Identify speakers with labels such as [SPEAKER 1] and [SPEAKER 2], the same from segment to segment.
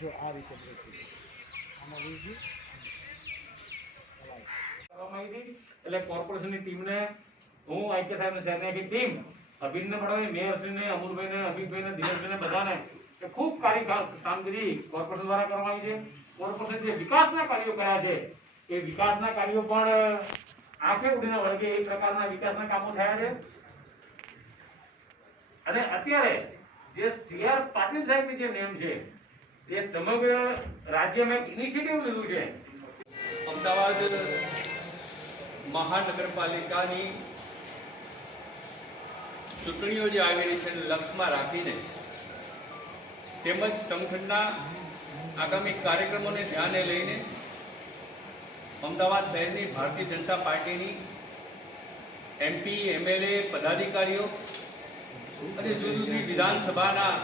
[SPEAKER 1] જો આ રીતે બ્રેકિંગ આમાં લીધી
[SPEAKER 2] એટલે કોર્પોરેશનની ટીમને હું આઈકે સાહેબને શહેરની આખી ટીમ અભિનને પાઠવી મેયરશ્રીને, અમુલભાઈને અમિતભાઈને દિનેશભાઈને બધાને કે ખૂબ કામગીરી કોર્પોરેશન દ્વારા કરવામાં આવી છે. કોર્પોરેશન જે વિકાસના કાર્યો કર્યા છે, એ વિકાસના કાર્યો પણ આંખે ઉડીને વળગે એ પ્રકારના વિકાસના કામો થયા છે. અને અત્યારે જે સીઆર પાટીલ સાહેબની જે નેમ છે તે સમગ્ર રાજ્યમાં ઇનિશિયેટિવ લીધું છે.
[SPEAKER 3] અમદાવાદ મહાનગરપાલિકાની ચૂંટણીઓ જે આવી રહી છે લક્ષમાં રાખીને તેમજ સંગઠનના આગામી કાર્યક્રમોને ધ્યાને લઈને અમદાવાદ શહેરની ભારતીય જનતા પાર્ટીની એમપી, એમએલએ, પદાધિકારીઓ અને જુદી જુદી વિધાનસભાના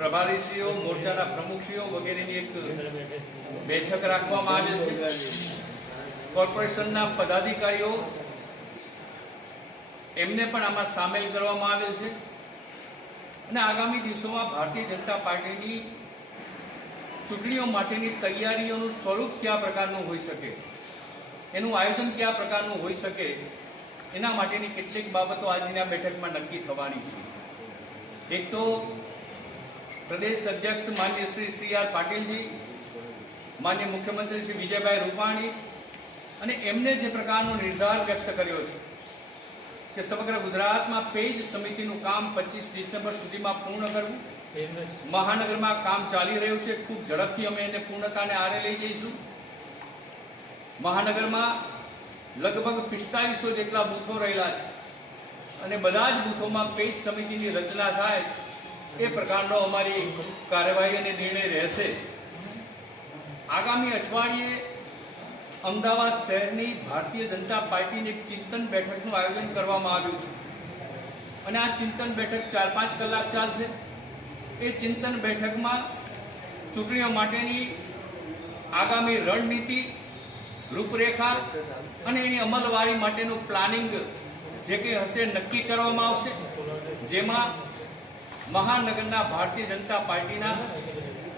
[SPEAKER 3] પ્રભારીશ્રીઓ, મોરચાના પ્રમુખશ્રીઓ વગેરેની એક બેઠક રાખવામાં આવેલ છે. કોર્પોરેશનના પદાધિકારીઓ એમને પણ આમાં સામેલ કરવામાં આવેલ છે. અને આગામી દિવસોમાં ભારતીય જનતા પાર્ટીની ચૂંટણીઓ માટેની તૈયારીઓનું સ્વરૂપ કયા પ્રકારનું હોઈ શકે? એનું આયોજન કયા પ્રકારનું હોઈ શકે? એના માટેની કેટલીક બાબતો આજની આ બેઠકમાં નક્કી થવાની છે. એક તો પ્રદેશ અધ્યક્ષ માન્ય શ્રી સી આર પાટીલજી, માન્ય મુખ્યમંત્રી શ્રી વિજયભાઈ રૂપાણી અને એમને જે પ્રકારનો નિર્ધાર વ્યક્ત કર્યો છે કે સમગ્ર ગુજરાતમાં પેજ સમિતિનું કામ પચીસ ડિસેમ્બર સુધીમાં પૂર્ણ કરવું. મહાનગરમાં કામ ચાલી રહ્યું છે. ખૂબ ઝડપથી અમે એને પૂર્ણતાને આરે લઈ જઈશું. મહાનગરમાં લગભગ પિસ્તાલીસો જેટલા બૂથો રહેલા છે અને બધા જ બૂથોમાં પેજ સમિતિની રચના થાય એ પ્રકારનો અમારી કાર્યવાહી અને નિર્ણય રહેશે. આગામી અઠવાડિયે અમદાવાદ શહેરની ભારતીય જનતા પાર્ટીની એક ચિંતન બેઠકનું આયોજન કરવામાં આવ્યું છે. અને આ ચિંતન બેઠક ચાર પાંચ કલાક ચાલશે. એ ચિંતન બેઠકમાં ચૂંટણીઓ માટેની આગામી રણનીતિ, રૂપરેખા અને એની અમલવારી માટેનું પ્લાનિંગ જે કંઈ હશે નક્કી કરવામાં આવશે. જેમાં મહાનગરના ભારતીય જનતા પાર્ટીના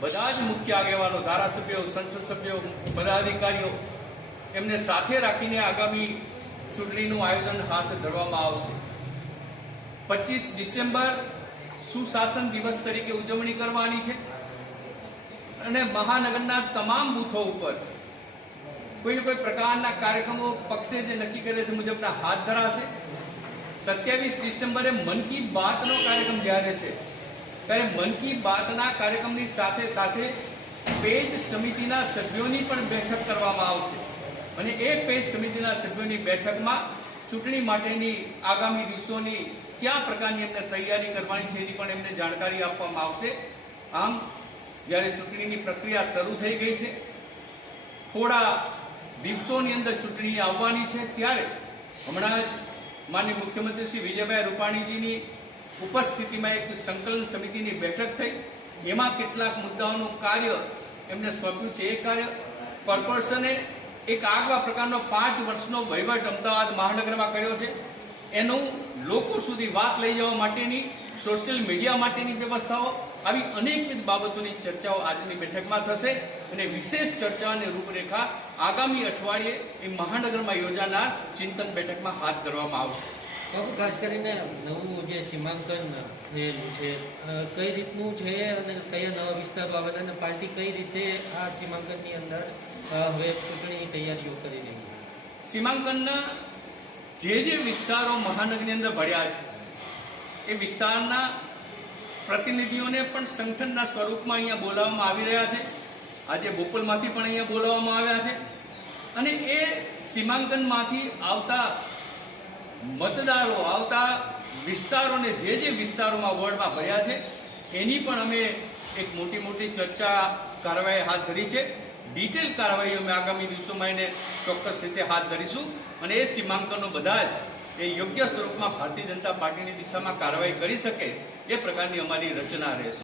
[SPEAKER 3] બધા જ મુખ્ય આગેવાનો, ધારાસભ્યો, સંસદ સભ્યો પદાધિકારીઓ એમને સાથે રાખીને આગામી ચૂંટણીનું આયોજન હાથ ધરવામાં આવશે. પચીસ ડિસેમ્બર સુશાસન દિવસ તરીકે ઉજવણી કરવાની છે અને મહાનગરના તમામ બૂથો ઉપર કોઈ કોઈ પ્રકારના કાર્યક્રમો પક્ષે જે નક્કી કરે છે મુજબના હાથ ધરાશે. સત્યાવીસ ડિસેમ્બરે મન કી બાતનો કાર્યક્રમ જ્યારે છે, ત્યારે મન કી બાતના કાર્યક્રમની સાથે સાથે પેજ સમિતિના સભ્યોની પણ બેઠક કરવામાં આવશે. અને એ પેજ સમિતિના સભ્યોની બેઠકમાં ચૂંટણી માટેની આગામી દિવસોની કયા પ્રકારની એમને તૈયારી કરવાની છે એની પણ એમને જાણકારી આપવામાં આવશે. આમ, જ્યારે ચૂંટણીની પ્રક્રિયા શરૂ થઈ ગઈ છે, થોડા દિવસોની અંદર ચૂંટણી આવવાની છે, ત્યારે હમણાં જ માનનીય મુખ્યમંત્રી શ્રી વિજયભાઈ રૂપાણીજીની ઉપસ્થિતિમાં એક સંકલન સમિતિની બેઠક થઈ. એમાં કેટલાક મુદ્દાઓનું કાર્ય એમને સોંપ્યું છે. એ કાર્ય કોર્પોરેશને એક આગવા પ્રકારનો પાંચ વર્ષનો વહીવટ અમદાવાદ મહાનગરમાં કર્યો છે. એનું લોકો સુધી વાત લઈ જવા માટેની, સોશિયલ મીડિયા માટેની વ્યવસ્થાઓ, આવી અનેકવિધ બાબતોની ચર્ચાઓ આજની બેઠકમાં થશે. અને વિશેષ ચર્ચા રૂપરેખા આગામી અઠવાડિયે એ મહાનગરમાં યોજાનાર ચિંતન બેઠકમાં હાથ ધરવામાં આવશે.
[SPEAKER 4] બાબુ ખાસ કરીને નવું જે સીમાંકન થયેલું છે કઈ રીતનું છે અને કયા નવા વિસ્તારો આવેલા અને પાર્ટી કઈ રીતે આ સીમાંકનની અંદર હવે ચૂંટણીની તૈયારીઓ કરી રહી છે?
[SPEAKER 3] સીમાંકનના જે જે વિસ્તારો મહાનગરની અંદર ભળ્યા છે એ વિસ્તારના પ્રતિનિધિઓને પણ સંગઠનના સ્વરૂપમાં અહીંયા બોલાવવામાં આવી રહ્યા છે. આજે બોપલમાંથી પણ અહીંયા બોલાવવામાં આવ્યા છે. અને એ સીમાંકનમાંથી આવતા મતદારો, આવતા વિસ્તારોને જે જે વિસ્તારોમાં વોર્ડમાં ભર્યા છે, એની પણ અમે એક મોટી મોટી ચર્ચા કાર્યવાહી હાથ ધરી છે. ડિટેલ કાર્યવાહી અમે આગામી દિવસોમાં એને ચોક્કસ રીતે હાથ ધરીશું. અને એ સીમાંકનો બધા જ એ યોગ્ય સ્વરૂપમાં ભારતીય જનતા પાર્ટીની દિશામાં કાર્યવાહી કરી શકે એ પ્રકારની અમારી રચના રહેશે.